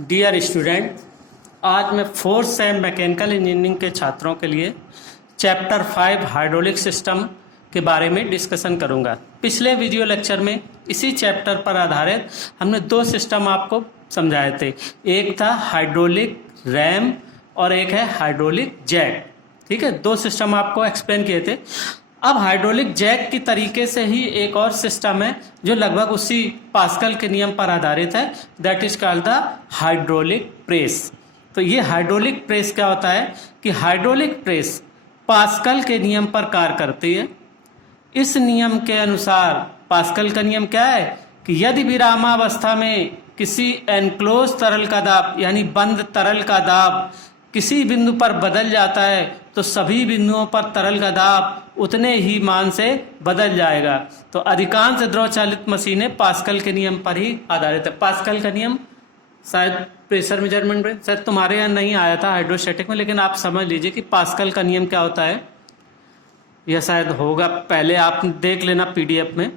Dear student, आज मैं fourth same mechanical engineering के छात्रों के लिए चैप्टर 5 हाइड्रोलिक सिस्टम के बारे में डिस्कशन करूंगा। पिछले वीडियो लेक्चर में इसी चैप्टर पर आधारित हमने दो सिस्टम आपको समझाए थे। एक था हाइड्रोलिक रैम और एक है हाइड्रोलिक जैक। ठीक है, दो सिस्टम आपको एक्सप्लेन किए थे। अब हाइड्रोलिक जैक की तरीके से ही एक और सिस्टम है जो लगभग उसी पास्कल के नियम पर आधारित है, that is called the hydraulic press. तो ये हाइड्रोलिक प्रेस क्या होता है कि हाइड्रोलिक प्रेस पास्कल के नियम पर कार्य करती है। इस नियम के अनुसार पास्कल का नियम क्या है कि यदि विरामावस्था में किसी एनक्लोज तरल का दाब यानी बंद तरल का दाब किसी बिंदु पर बदल जाता है तो सभी बिंदुओं पर तरल का दाब उतने ही मान से बदल जाएगा। तो अधिकांश द्रव चालित मशीनें पास्कल के नियम पर ही आधारित है। पास्कल का नियम शायद प्रेशर मेजरमेंट में शायद तुम्हारे यहाँ नहीं आया था हाइड्रोस्टैटिक में, लेकिन आप समझ लीजिए कि पास्कल का नियम क्या होता है। यह शायद होगा, पहले आप देख लेना पीडीएफ में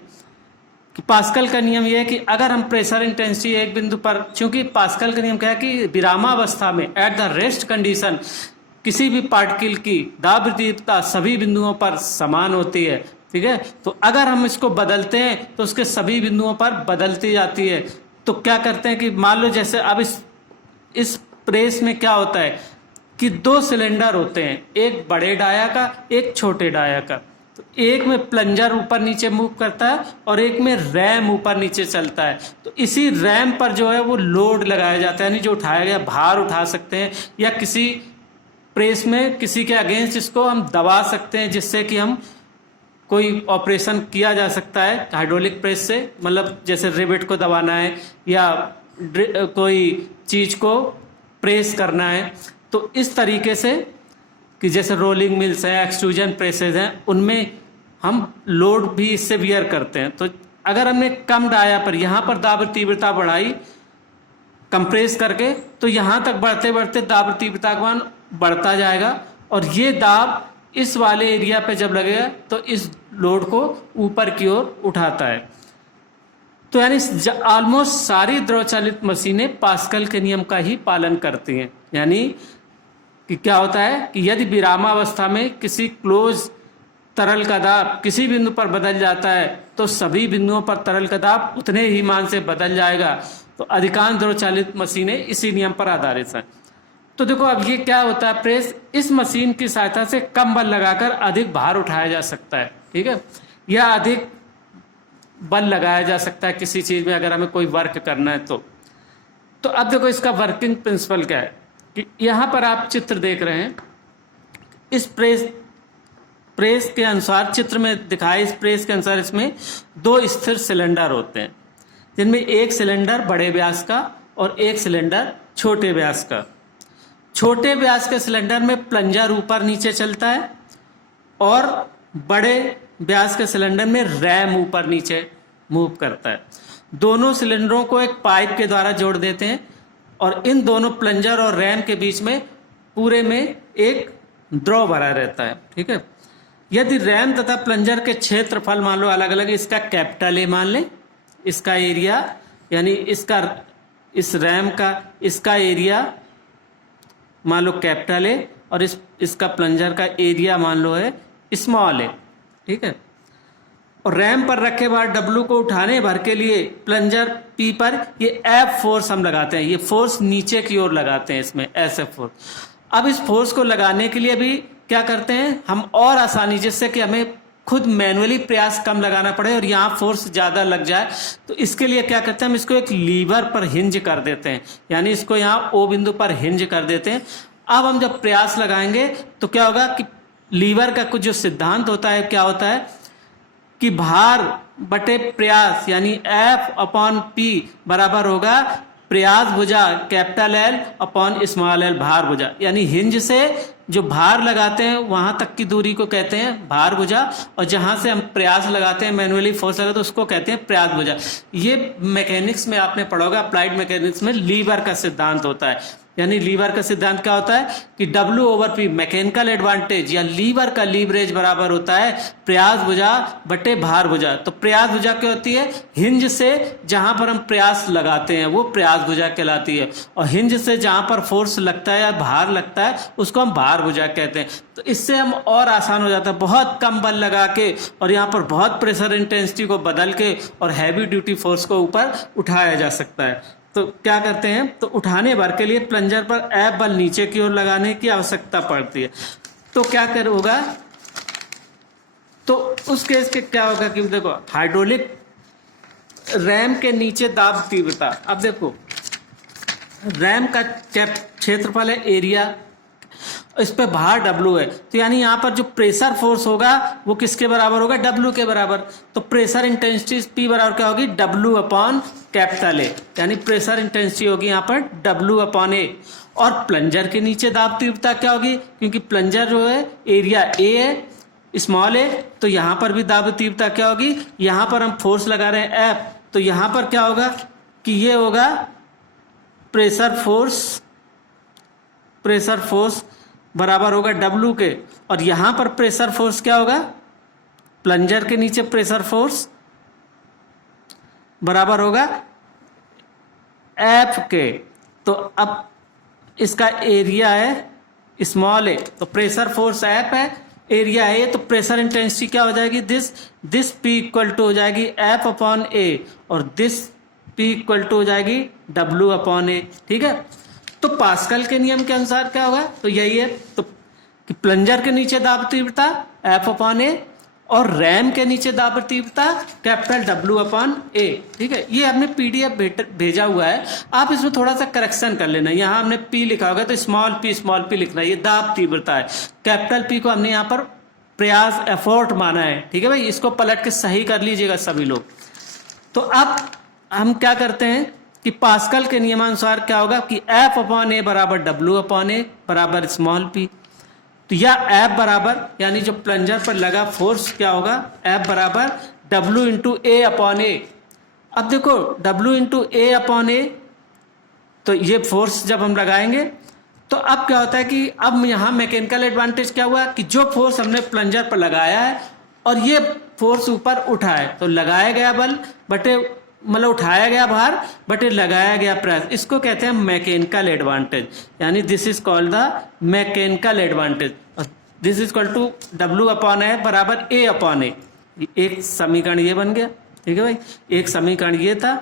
कि पास्कल का नियम यह है कि अगर हम प्रेशर इंटेंसिटी एक बिंदु पर, चूंकि पास्कल का नियम क्या है कि विरामावस्था में एट द रेस्ट कंडीशन किसी भी पार्टिकल की दाब तीव्रता सभी बिंदुओं पर समान होती है। ठीक है, तो अगर हम इसको बदलते हैं तो उसके सभी बिंदुओं पर बदलती जाती है। तो क्या करते हैं कि मान लो जैसे अब इस प्रेस में क्या होता है कि दो सिलेंडर होते हैं, एक बड़े डाया का एक छोटे डाया का। तो एक में प्लंजर ऊपर नीचे मूव करता है और एक में रैम ऊपर नीचे चलता है। तो इसी रैम पर जो है वो लोड लगाया जाता है, यानी जो उठाया गया भार उठा सकते हैं या किसी प्रेस में किसी के अगेंस्ट इसको हम दबा सकते हैं, जिससे कि हम कोई ऑपरेशन किया जा सकता है हाइड्रोलिक प्रेस से। मतलब जैसे रिवेट को दबाना है या कोई चीज को प्रेस करना है, तो इस तरीके से कि जैसे रोलिंग मिल्स हैं, एक्सट्रूजन प्रेसेज हैं, उनमें हम लोड भी इससे बियर करते हैं। तो अगर हमने कम डाया पर यहाँ पर दाब तीव्रता बढ़ाई कंप्रेस करके, तो यहाँ तक बढ़ते बढ़ते दाब तीव्रता का मान बढ़ता जाएगा और ये दाब इस वाले एरिया पे जब लगेगा तो इस लोड को ऊपर की ओर उठाता है। तो यानी ऑलमोस्ट सारी द्रव चालित मशीनें पास्कल के नियम का ही पालन करती हैं। यानी कि क्या होता है कि यदि विरामावस्था में किसी क्लोज तरल का दाब किसी बिंदु पर बदल जाता है तो सभी बिंदुओं पर तरल का दाब उतने ही मान से बदल जाएगा। तो अधिकांश द्रव चालित मशीनें इसी नियम पर आधारित हैं। तो देखो अब ये क्या होता है, प्रेस इस मशीन की सहायता से कम बल लगाकर अधिक भार उठाया जा सकता है। ठीक है, या अधिक बल लगाया जा सकता है किसी चीज में अगर हमें कोई वर्क करना है तो अब देखो इसका वर्किंग प्रिंसिपल क्या है कि यहाँ पर आप चित्र देख रहे हैं। इस प्रेस के अनुसार चित्र में दिखाए, इस प्रेस के अनुसार इसमें दो स्थिर सिलेंडर होते हैं, जिनमें एक सिलेंडर बड़े व्यास का और एक सिलेंडर छोटे व्यास का। छोटे व्यास के सिलेंडर में प्लंजर ऊपर नीचे चलता है और बड़े व्यास के सिलेंडर में रैम ऊपर नीचे मूव करता है। दोनों सिलेंडरों को एक पाइप के द्वारा जोड़ देते हैं और इन दोनों प्लंजर और रैम के बीच में पूरे में एक द्रव भरा रहता है। ठीक है, यदि रैम तथा प्लंजर के क्षेत्रफल मान लो अलग अलग, इसका कैपिटल ए मान लें, इसका एरिया यानी इस रैम का इसका एरिया मान लो कैपिटल ए और इसका प्लंजर का एरिया मान लो है स्मॉल ए। ठीक है, और रैम पर रखे बाद डब्लू को उठाने भर के लिए प्लंजर पी पर ये एफ फोर्स हम लगाते हैं। ये फोर्स नीचे की ओर लगाते हैं, इसमें ऐसे फोर्स। अब इस फोर्स को लगाने के लिए भी क्या करते हैं हम और आसानी, जिससे कि हमें खुद मैनुअली प्रयास कम लगाना पड़े और यहाँ फोर्स ज्यादा लग जाए, तो इसके लिए क्या करते हैं हम इसको एक लीवर पर हिंज कर देते हैं, यानी इसको यहाँ ओ बिंदु पर हिंज कर देते हैं। अब हम जब प्रयास लगाएंगे तो क्या होगा कि लीवर का कुछ जो सिद्धांत होता है क्या होता है कि भार बटे प्रयास यानी F/P बराबर होगा प्रयास भुजा capital L upon small l भार भुजा। यानी हिंज से जो भार लगाते हैं वहां तक की दूरी को कहते हैं भार भुजा, और जहां से हम प्रयास लगाते हैं मैनुअली फोर्स लगाते हैं उसको कहते हैं प्रयास भुजा। ये मैकेनिक्स में आपने पढ़ा होगा, अप्लाइड मैकेनिक्स में लीवर का सिद्धांत होता है। यानी लीवर का सिद्धांत क्या होता है कि W over P mechanical advantage या लीवर का लीवरेज बराबर होता है प्रयास भुजा बटे भार भुजा। तो प्रयास भुजा क्या होती है, हिंज से जहां पर हम प्रयास लगाते हैं वो प्रयास भुजा कहलाती है, और हिंज से जहां पर फोर्स लगता है या भार लगता है उसको हम भार भुजा कहते हैं। तो इससे हम और आसान हो जाता है, बहुत कम बल लगा के और यहाँ पर बहुत प्रेशर इंटेंसिटी को बदल के और हैवी ड्यूटी फोर्स को ऊपर उठाया जा सकता है। तो क्या करते हैं, तो उठाने भर के लिए प्लंजर पर F बल नीचे की ओर लगाने की आवश्यकता पड़ती है। तो क्या कर होगा, तो उस केस के क्या होगा कि देखो हाइड्रोलिक रैम के नीचे दाब तीव्रता, अब देखो रैम का क्षेत्रफल है एरिया, इस पे भार W है, तो यानी यहाँ पर जो प्रेशर फोर्स होगा वो किसके बराबर होगा, W के बराबर। तो प्रेशर इंटेंसिटी P बराबर क्या होगी, W अपॉन कैपिटल A, यानी प्रेशर इंटेंसिटी होगी यहाँ पर W अपॉन A। और प्लंजर के नीचे दाब तीव्रता क्या होगी, क्योंकि प्लंजर जो है एरिया A है स्मॉल a, तो यहाँ पर भी दाब तीव्रता क्या होगी, यहाँ पर हम फोर्स लगा रहे हैं F, तो यहाँ पर क्या होगा कि ये होगा प्रेशर फोर्स बराबर होगा W के, और यहां पर प्रेशर फोर्स क्या होगा, प्लंजर के नीचे प्रेशर फोर्स बराबर होगा F के। तो अब इसका एरिया है स्मॉल ए, तो प्रेशर फोर्स F है, एरिया है, तो प्रेशर इंटेंसिटी क्या हो जाएगी, दिस P इक्वल टू हो जाएगी F अपॉन A, और दिस P इक्वल टू हो जाएगी W अपॉन A। ठीक है, तो पास्कल के नियम के अनुसार क्या होगा, तो यही है, तो कि प्लंजर के नीचे दाब तीव्रता F अपॉन A और रैम के नीचे दाब तीव्रता कैपिटल W अपॉन A। ठीक है, ये हमने PDF भेजा हुआ है, आप इसमें थोड़ा सा करेक्शन कर लेना। यहाँ हमने P लिखा होगा तो स्मॉल p लिखना है, ये दाब तीव्रता है। कैपिटल P को हमने यहाँ पर प्रयास एफोर्ट माना है। ठीक है भाई, इसको पलट के सही कर लीजिएगा सभी लोग। तो अब हम क्या करते हैं कि पास्कल के नियमानुसार क्या होगा कि F अपॉन A बराबर W अपॉन A बराबर स्मॉल p। तो या F बराबर, यानी जो प्लंजर पर लगा फोर्स क्या होगा, F बराबर W into A upon A। अब देखो W into A upon A, तो ये फोर्स जब हम लगाएंगे तो अब क्या होता है कि अब यहाँ मैकेनिकल एडवांटेज क्या हुआ कि जो फोर्स हमने प्लंजर पर लगाया है और ये फोर्स ऊपर उठा है, तो लगाया गया बल बटे मतलब उठाया गया भार बटे लगाया गया प्रेस, इसको कहते हैं मैकेनिकल एडवांटेज। यानी this is called the mechanical advantage, और this is equal to W upon A बराबर A अपॉन A। एक समीकरण ये बन गया। ठीक है भाई, एक समीकरण ये था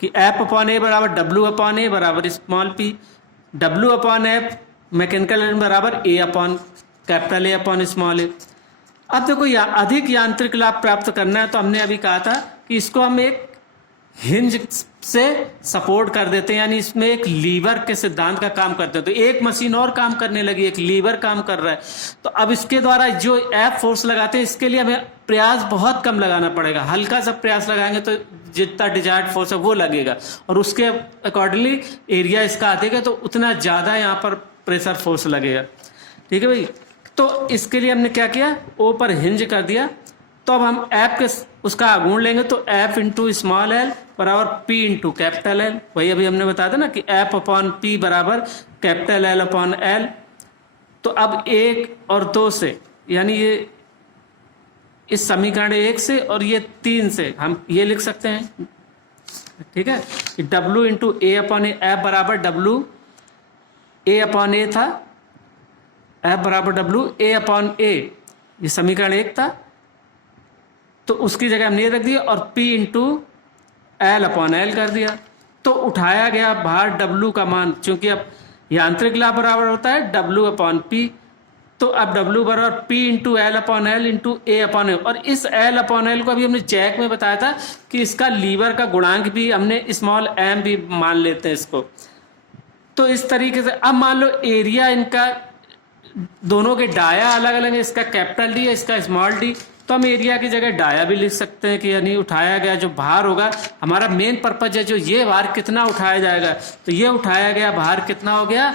कि F अपॉन A बराबर W अपॉन A बराबर small p, W upon F mechanical बराबर A upon capital A upon small a। अब देखो अधिक यांत्रिक लाभ प्राप्त करना है, तो हमने अभी कहा था कि इसको हम एक हिंज से सपोर्ट कर देते हैं, यानी इसमें एक लीवर के सिद्धांत का काम करते हैं। तो एक मशीन और काम करने लगी, एक लीवर काम कर रहा है, तो अब इसके द्वारा जो F फोर्स लगाते हैं इसके लिए हमें प्रयास बहुत कम लगाना पड़ेगा। हल्का सा प्रयास लगाएंगे तो जितना डिजायर्ड फोर्स है वो लगेगा, और उसके अकॉर्डिंगली एरिया इसका आतेगा तो उतना ज़्यादा यहाँ पर प्रेशर फोर्स लगेगा। ठीक है भाई, तो इसके लिए हमने क्या किया, O पर हिंज कर दिया। तो अब हम F के उसका गुण लेंगे, तो F इंटू स्मॉल एल बराबर P इंटू कैपिटल एल। वही अभी हमने बताया था ना कि F अपॉन P बराबर कैपिटल L अपॉन L। तो अब 1 और 2 से, यानी ये इस समीकरण 1 से और ये 3 से हम ये लिख सकते हैं। ठीक है, कि W into A upon A, F बराबर W A अपॉन A था, F बराबर W A अपॉन A, ये समीकरण 1 था, तो उसकी जगह हमने रख दिया और P into L upon L कर दिया। तो उठाया गया भार W का मान, चूंकि अब यांत्रिक लाभ बराबर होता है W अपॉन P, तो अब W बराबर P into L upon L into A upon A। और इस L अपॉन L को अभी हमने चेक में बताया था कि इसका लीवर का गुणांक भी हमने स्मॉल m भी मान लेते हैं इसको। तो इस तरीके से अब मान लो एरिया इनका दोनों के डाया अलग अलग है, इसका कैपिटल D है, इसका स्मॉल d, तो हम एरिया की जगह डाया भी लिख सकते हैं कि यानी उठाया गया जो भार होगा, हमारा मेन पर्पज है जो ये भार कितना उठाया जाएगा, तो ये उठाया गया भार कितना हो गया,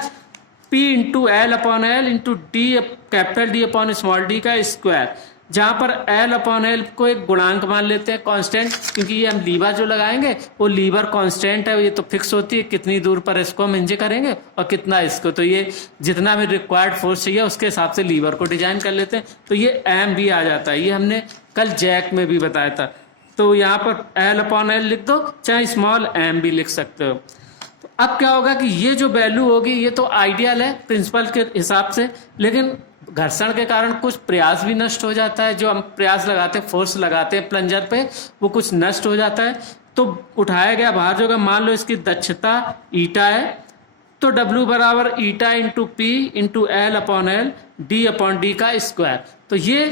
P into L upon L into D capital D upon small d का स्क्वायर जहाँ पर L/L को एक गुणांक मान लेते हैं कांस्टेंट, क्योंकि ये हम लीवर जो लगाएंगे वो लीवर कांस्टेंट है, ये तो फिक्स होती है, कितनी दूर पर इसको हम इंजेक्ट करेंगे और कितना इसको, तो ये जितना भी रिक्वायर्ड फोर्स चाहिए उसके हिसाब से लीवर को डिजाइन कर लेते हैं, तो ये M भी आ जाता है। ये हमने कल जैक में भी बताया था। तो यहाँ पर L/L लिख दो, चाहे स्मॉल m भी लिख सकते हो। तो अब क्या होगा कि ये जो वैल्यू होगी ये तो आइडियल है प्रिंसिपल के हिसाब से, लेकिन घर्षण के कारण कुछ प्रयास भी नष्ट हो जाता है। जो हम प्रयास लगाते हैं, फोर्स लगाते हैं प्लंजर पे, वो कुछ नष्ट हो जाता है। तो उठाया गया भार जो, मान लो इसकी दक्षता ईटा है, तो W बराबर eta into P into L/L D/D का स्क्वायर। तो ये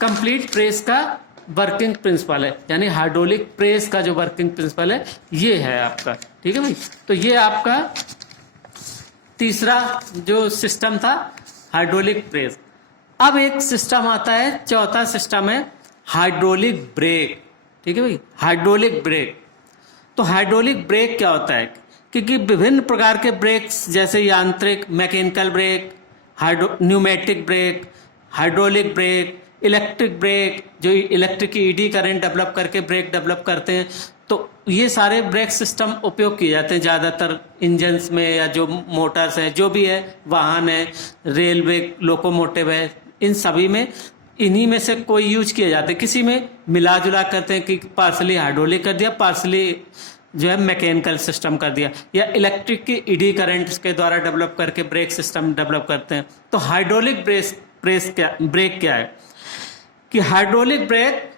कंप्लीट प्रेस का वर्किंग प्रिंसिपल है, यानी हाइड्रोलिक प्रेस का जो वर्किंग प्रिंसिपल है ये है आपका। ठीक है भाई, तो ये आपका तीसरा जो सिस्टम था हाइड्रोलिक प्रेस। अब एक सिस्टम आता है, चौथा सिस्टम है हाइड्रोलिक ब्रेक। ठीक है भाई, हाइड्रोलिक ब्रेक। तो हाइड्रोलिक ब्रेक क्या होता है, क्योंकि विभिन्न प्रकार के ब्रेक्स जैसे यांत्रिक, mechanical brake, pneumatic brake, hydraulic brake, electric brake, जो इलेक्ट्रिक की ईडी करंट डेवलप करके ब्रेक डेवलप करते हैं, तो ये सारे ब्रेक सिस्टम उपयोग किए जाते हैं ज़्यादातर इंजन्स में, या जो मोटर्स हैं, जो भी है, वाहन है, रेलवे लोकोमोटिव है, इन सभी में इन्हीं में से कोई यूज किए जाते हैं। किसी में मिला जुला करते हैं कि पार्सली हाइड्रोलिक कर दिया, पार्सली जो है मैकेनिकल सिस्टम कर दिया, या इलेक्ट्रिक की ईडी करंट के द्वारा डेवलप करके ब्रेक सिस्टम डेवलप करते हैं। तो हाइड्रोलिक ब्रेक क्या है कि हाइड्रोलिक ब्रेक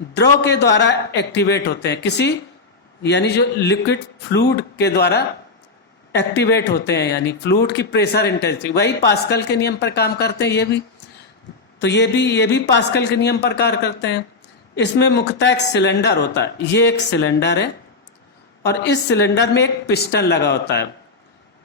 द्रव के द्वारा एक्टिवेट होते हैं, किसी यानी जो लिक्विड फ्लूइड के द्वारा एक्टिवेट होते हैं, यानी फ्लूइड की प्रेशर इंटेंसिटी, वही पास्कल के नियम पर काम करते हैं ये भी। तो ये भी पास्कल के नियम पर कार्य करते हैं। इसमें मुख्यतः एक सिलेंडर होता है, ये एक सिलेंडर है, और इस सिलेंडर में एक पिस्टन लगा होता है,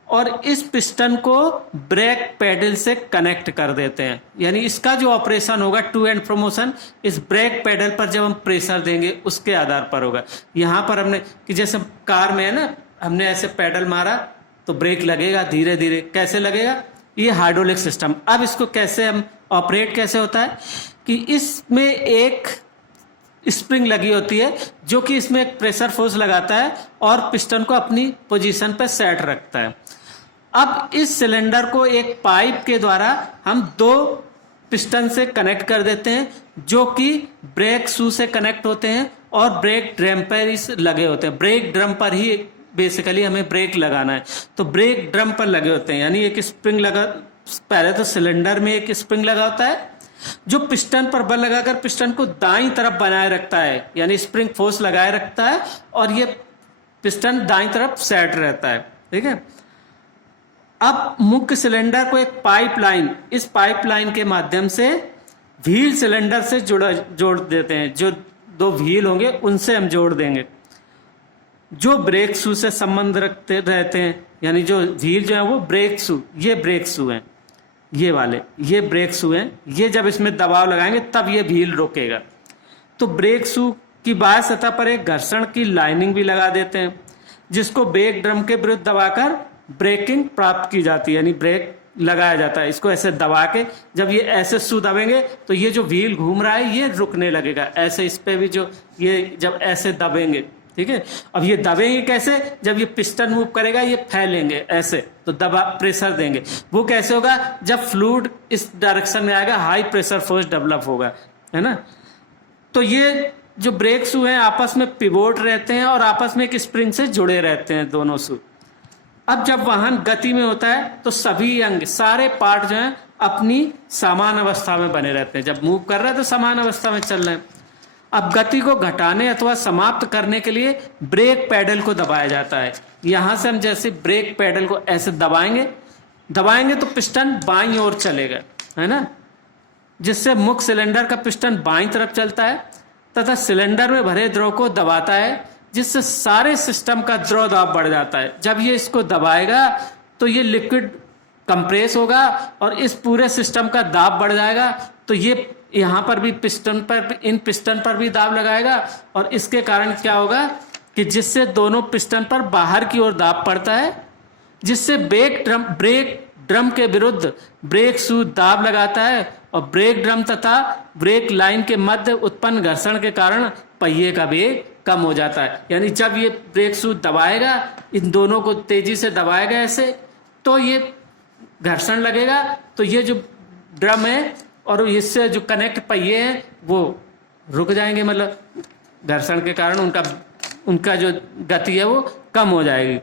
और इस पिस्टन को ब्रेक पैडल से कनेक्ट कर देते हैं। यानी इसका जो ऑपरेशन होगा, टू एंड फ्रो मोशन, इस ब्रेक पैडल पर जब हम प्रेशर देंगे उसके आधार पर होगा। यहाँ पर हमने कि जैसे कार में है ना, हमने ऐसे पैडल मारा तो ब्रेक लगेगा धीरे धीरे, कैसे लगेगा, ये हाइड्रोलिक सिस्टम। अब इसको कैसे हम ऑपरेट कैसे होता है कि इसमें एक स्प्रिंग लगी होती है जो कि इसमें एक प्रेशर फोर्स लगाता है और पिस्टन को अपनी पोजीशन पर सेट रखता है। अब इस सिलेंडर को एक पाइप के द्वारा हम दो पिस्टन से कनेक्ट कर देते हैं, जो कि ब्रेक शू से कनेक्ट होते हैं और ब्रेक ड्रम पर ही लगे होते हैं। ब्रेक ड्रम पर ही बेसिकली हमें ब्रेक लगाना है, तो ब्रेक ड्रम पर लगे होते हैं। यानी एक स्प्रिंग लगा, पहले तो सिलेंडर में एक स्प्रिंग लगा होता है जो पिस्टन पर बल लगाकर पिस्टन को दाईं तरफ बनाए रखता है, यानी स्प्रिंग फोर्स लगाए रखता है, और ये पिस्टन दाईं तरफ सेट रहता है। ठीक है, अब मुख्य सिलेंडर को एक पाइपलाइन, इस पाइपलाइन के माध्यम से व्हील सिलेंडर से जोड़ देते हैं। जो दो व्हील होंगे उनसे हम जोड़ देंगे, जो ब्रेक शू से संबंध रखते रहते हैं। यानी जो व्हील जो है वो ब्रेक शू, ये ब्रेक शू हैं, ये वाले ये ब्रेक शू हैं, ये जब इसमें दबाव लगाएंगे तब ये व्हील रोकेगा। तो ब्रेक शू की बाह्य सतह पर एक घर्षण की लाइनिंग भी लगा देते हैं, जिसको ब्रेक ड्रम के विरुद्ध दबाकर ब्रेकिंग प्राप्त की जाती है, यानी ब्रेक लगाया जाता है। इसको ऐसे दबा के जब ये ऐसे शू दबेंगे तो ये जो व्हील घूम रहा है ये रुकने लगेगा। ऐसे इस पे भी जो ये जब ऐसे दबेंगे, ठीक है, अब ये दबेंगे कैसे, जब ये पिस्टन मूव करेगा ये फैलेंगे ऐसे, तो दबा प्रेशर देंगे। वो कैसे होगा, जब फ्लूइड इस डायरेक्शन में आएगा हाई प्रेशर फोर्स डेवलप होगा, है ना। तो ये जो ब्रेक शू हैं आपस में पिवोट रहते हैं और आपस में एक स्प्रिंग से जुड़े रहते हैं दोनों शू। अब जब वाहन गति में होता है तो सभी अंग, सारे पार्ट जो हैं अपनी समान अवस्था में बने रहते हैं। जब मूव कर रहे हैं तो समान अवस्था में चल रहे हैं। अब गति को घटाने अथवा समाप्त करने के लिए ब्रेक पैडल को दबाया जाता है। यहां से हम जैसे ब्रेक पैडल को ऐसे दबाएंगे तो पिस्टन बाईं ओर चलेगा, है ना, जिससे मुख्य सिलेंडर का पिस्टन बाईं तरफ चलता है तथा सिलेंडर में भरे द्रव को दबाता है, जिससे सारे सिस्टम का द्रव दाब बढ़ जाता है। जब ये इसको दबाएगा तो ये लिक्विड कंप्रेस होगा और इस पूरे सिस्टम का दाब बढ़ जाएगा। तो ये यहाँ पर भी पिस्टन पर, इन पिस्टन पर भी दाब लगाएगा, और इसके कारण क्या होगा कि जिससे दोनों पिस्टन पर बाहर की ओर दाब पड़ता है, जिससे ब्रेक ड्रम के विरुद्ध ब्रेक शू दाब लगाता है और ब्रेक ड्रम तथा ब्रेक लाइन के मध्य उत्पन्न घर्षण के कारण पहिए का वेग कम हो जाता है। यानी जब ये ब्रेक शू दबाएगा, इन दोनों को तेजी से दबाएगा ऐसे, तो ये घर्षण लगेगा, तो ये जो ड्रम है और इससे जो कनेक्ट पहिए हैं वो रुक जाएंगे, मतलब घर्षण के कारण उनका जो गति है वो कम हो जाएगी।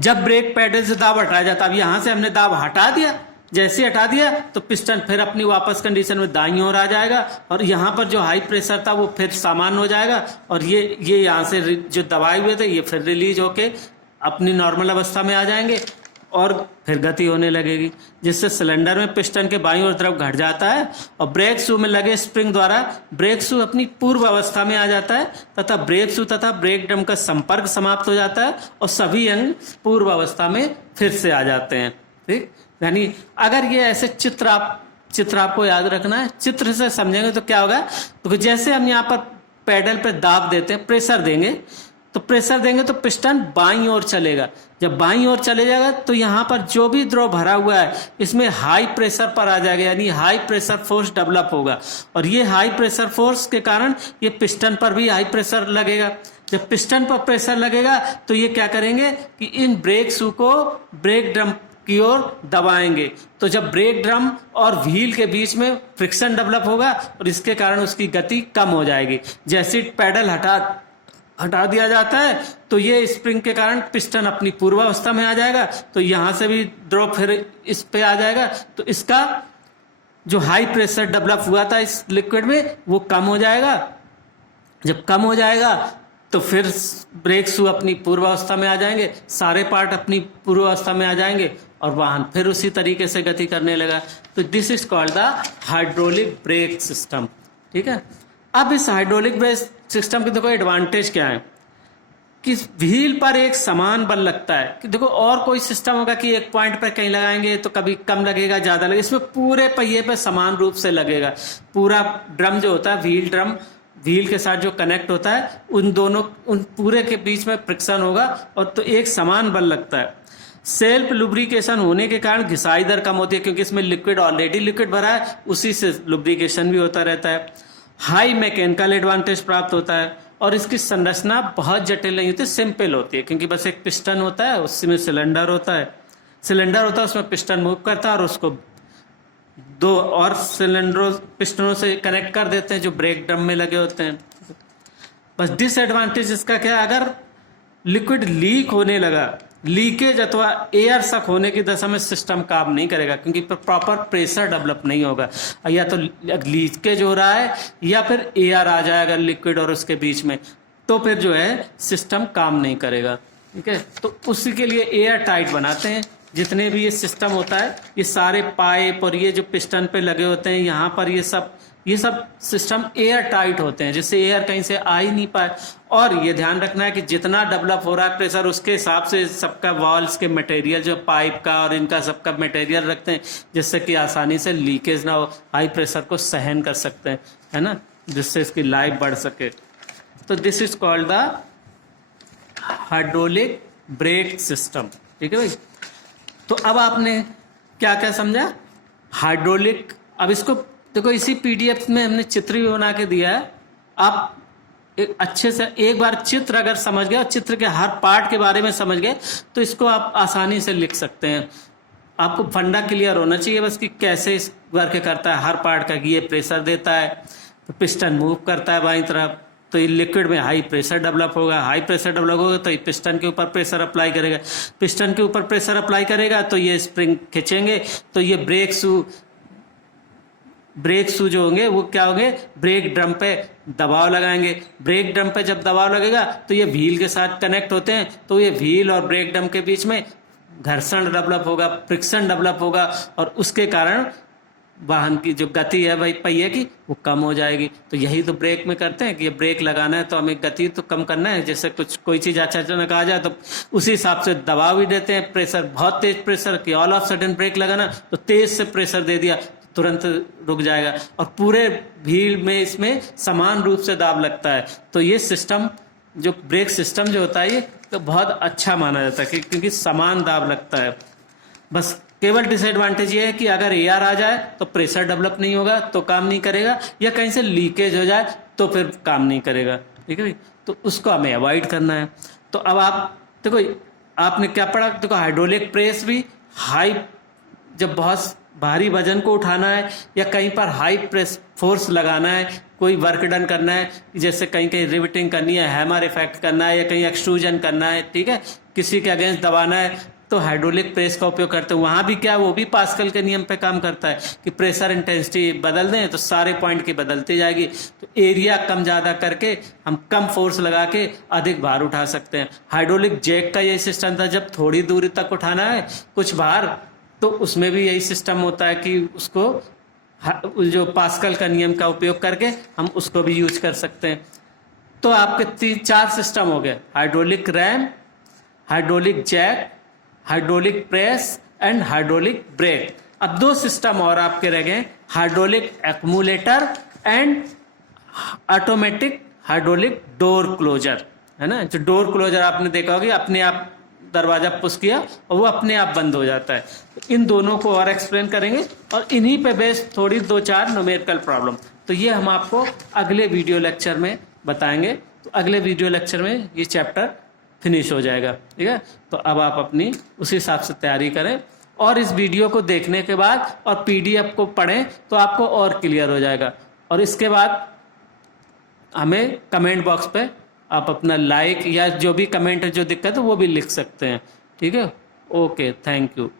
जब ब्रेक पैडल से दाब हटाया जाता है, अब यहां से हमने दाब हटा दिया, जैसे हटा दिया तो पिस्टन फिर अपनी वापस कंडीशन में दाईं ओर आ जाएगा और यहाँ पर जो हाई प्रेशर था वो फिर सामान्य हो जाएगा और ये यहाँ से जो दबाए हुए थे ये फिर रिलीज होके अपनी नॉर्मल अवस्था में आ जाएंगे और फिर गति होने लगेगी, जिससे सिलेंडर में पिस्टन के बाईं ओर तरफ घट जाता है और ब्रेक शू में लगे स्प्रिंग द्वारा ब्रेक शू अपनी पूर्व अवस्था में आ जाता है तथा ब्रेक शू तथा ब्रेक ड्रम का संपर्क समाप्त हो जाता है और सभी अंग पूर्व अवस्था में फिर से आ जाते हैं। ठीक, यानी अगर ये ऐसे चित्र आपको याद रखना है, चित्र से समझेंगे तो क्या होगा, तो जैसे हम यहाँ पर पैडल पे दाब देते हैं, प्रेशर देंगे तो पिस्टन बाईं ओर चलेगा। जब बाईं ओर चले जाएगा तो यहाँ पर जो भी द्रव भरा हुआ है इसमें हाई प्रेशर पर आ जाएगा, यानी हाई प्रेशर फोर्स डेवलप होगा और ये हाई प्रेशर फोर्स के कारण ये पिस्टन पर भी हाई प्रेशर लगेगा। जब पिस्टन पर प्रेशर लगेगा तो ये क्या करेंगे कि इन ब्रेक शू को ब्रेक ड्रम की ओर दबाएंगे, तो जब ब्रेक ड्रम और व्हील के बीच में फ्रिक्शन डेवलप होगा और इसके कारण उसकी गति कम हो जाएगी। जैसे पैडल हटा दिया जाता है तो ये स्प्रिंग के कारण पिस्टन अपनी पूर्वावस्था में आ जाएगा, तो यहां से भी द्रव फिर इस पे आ जाएगा, तो इसका जो हाई प्रेशर डेवलप हुआ था इस लिक्विड में वो कम हो जाएगा। जब कम हो जाएगा तो फिर ब्रेक शू अपनी पूर्वावस्था में आ जाएंगे, सारे पार्ट अपनी पूर्वावस्था में आ जाएंगे और वाहन फिर उसी तरीके से गति करने लगा। तो this is called the hydraulic brake system. ठीक है, अब इस हाइड्रोलिक ब्रेक सिस्टम के देखो एडवांटेज क्या है कि व्हील पर एक समान बल लगता है। कि देखो और कोई सिस्टम होगा कि एक पॉइंट पर कहीं लगाएंगे तो कभी कम लगेगा, ज्यादा लगेगा, इसमें पूरे पहिए पे समान रूप से लगेगा। पूरा ड्रम जो होता है व्हील के साथ जो कनेक्ट होता है उन पूरे के बीच में फ्रिक्शन होगा और तो एक समान बल लगता है। सेल्फ लुब्रिकेशन होने के कारण घिसाई दर कम होती है, क्योंकि इसमें ऑलरेडी लिक्विड भरा है, उसी से लुब्रिकेशन भी होता रहता है। हाई मैकेनिकल एडवांटेज प्राप्त होता है और इसकी संरचना बहुत जटिल नहीं होती, सिंपल होती है, क्योंकि बस एक पिस्टन होता है, उसमें सिलेंडर होता है, उसमें पिस्टन मूव करता है और उसको दो और पिस्टनों से कनेक्ट कर देते हैं जो ब्रेक ड्रम में लगे होते हैं। बस डिसएडवांटेज इसका क्या है, अगर लिक्विड लीक होने लगा, लीकेज अथवा एयर सक होने की दशा में सिस्टम काम नहीं करेगा, क्योंकि प्रॉपर प्रेशर डेवलप नहीं होगा, या तो लीकेज हो रहा है या फिर एयर आ जाएगा लिक्विड और उसके बीच में, तो फिर जो है सिस्टम काम नहीं करेगा। ठीक है, तो उसी के लिए एयर टाइट बनाते हैं। जितने भी ये सिस्टम होता है, ये सारे पाइप और ये जो पिस्टन पे लगे होते हैं यहाँ पर, ये सब सिस्टम एयर टाइट होते हैं, जिससे एयर कहीं से आ ही नहीं पाए। और ये ध्यान रखना है कि जितना डेवलप हो रहा है प्रेशर, उसके हिसाब से सबका वॉल्स के मटेरियल, जो पाइप का और इनका सबका मटेरियल रखते हैं, जिससे कि आसानी से लीकेज ना हो, हाई प्रेशर को सहन कर सकते हैं, है ना, जिससे इसकी लाइफ बढ़ सके। तो this is called the hydraulic brake system. ठीक है भाई, तो अब आपने क्या क्या समझा हाइड्रोलिक। अब इसको देखो, इसी पीडीएफ में हमने चित्र भी बना के दिया है। आप अच्छे से एक बार चित्र अगर समझ गए और चित्र के हर पार्ट के बारे में समझ गए तो इसको आप आसानी से लिख सकते हैं। आपको फंडा क्लियर होना चाहिए बस कि कैसे इस वर्क करता है हर पार्ट का। कि ये प्रेशर देता है तो पिस्टन मूव करता है बाईं तरफ, तो ये लिक्विड में हाई प्रेशर डेवलप होगा, हाई प्रेशर डेवलप होगा तो ये पिस्टन के ऊपर प्रेशर अप्लाई करेगा, पिस्टन के ऊपर प्रेशर अप्लाई करेगा तो ये स्प्रिंग खींचेंगे, तो ये ब्रेक शू जो होंगे वो क्या होंगे, ब्रेक ड्रम पे दबाव लगाएंगे। ब्रेक ड्रम पे जब दबाव लगेगा तो ये व्हील के साथ कनेक्ट होते हैं, तो ये व्हील और ब्रेक ड्रम के बीच में घर्षण डेवलप होगा, फ्रिक्शन डेवलप होगा और उसके कारण वाहन की जो गति है भाई पहिए की वो कम हो जाएगी। तो यही तो ब्रेक में करते हैं कि ये ब्रेक लगाना है तो हमें गति तो कम करना है। जैसे कोई चीज़ अचानक आ जाए तो उसी हिसाब से दबाव भी देते हैं, प्रेशर बहुत तेज प्रेशर कि ऑल ऑफ सडन ब्रेक लगाना, तो तेज से प्रेशर दे दिया तुरंत रुक जाएगा और पूरे व्हील में इसमें समान रूप से दाब लगता है। तो ये सिस्टम जो ब्रेक सिस्टम जो होता है ये तो बहुत अच्छा माना जाता है क्योंकि समान दाब लगता है। बस केवल डिसएडवांटेज ये है कि अगर एआर आ जाए तो प्रेशर डेवलप नहीं होगा तो काम नहीं करेगा, या कहीं से लीकेज हो जाए तो फिर काम नहीं करेगा। ठीक है भाई, तो उसको हमें अवॉइड करना है। तो अब आप देखो, आपने क्या पढ़ा, देखो हाइड्रोलिक प्रेस भी हाई, जब बहुत भारी वजन को उठाना है या कहीं पर हाई प्रेस फोर्स लगाना है, कोई वर्क डन करना है, जैसे कहीं कहीं रिवेटिंग करनी है, हैमर इफेक्ट करना है, या कहीं एक्सट्रूजन करना है, ठीक है, किसी के अगेंस्ट दबाना है, तो हाइड्रोलिक प्रेस का उपयोग करते हैं। वहाँ भी क्या, वो भी पास्कल के नियम पे काम करता है कि प्रेशर इंटेंसिटी बदल दें तो सारे पॉइंट की बदलती जाएगी, तो एरिया कम ज़्यादा करके हम कम फोर्स लगा के अधिक भार उठा सकते हैं। हाइड्रोलिक जैक का यही सिस्टम था, जब थोड़ी दूरी तक उठाना है कुछ भार, तो उसमें भी यही सिस्टम होता है कि उसको जो पास्कल का नियम का उपयोग करके हम उसको भी यूज कर सकते हैं। तो आपके 4 सिस्टम हो गए, hydraulic ram, hydraulic jack, hydraulic press and hydraulic brake. अब 2 सिस्टम और आपके रह गए, hydraulic accumulator and automatic hydraulic door closer, है ना। जो डोर क्लोजर आपने देखा होगा, अपने आप दरवाजा पुश किया और वो अपने आप बंद हो जाता है। इन दोनों को और एक्सप्लेन करेंगे और इन्हीं पे बेस्ड थोड़ी 2-4 न्यूमेरिकल प्रॉब्लम, तो ये हम आपको अगले वीडियो लेक्चर में बताएंगे। तो अगले वीडियो लेक्चर में ये चैप्टर फिनिश हो जाएगा, ठीक है। तो अब आप अपनी उसी हिसाब से तैयारी करें और इस वीडियो को देखने के बाद और पीडीएफ को पढ़ें तो आपको और क्लियर हो जाएगा। और इसके बाद हमें कमेंट बॉक्स पे आप अपना लाइक या जो भी कमेंट है, जो दिक्कत है वो भी लिख सकते हैं, ठीक है। Okay, thank you.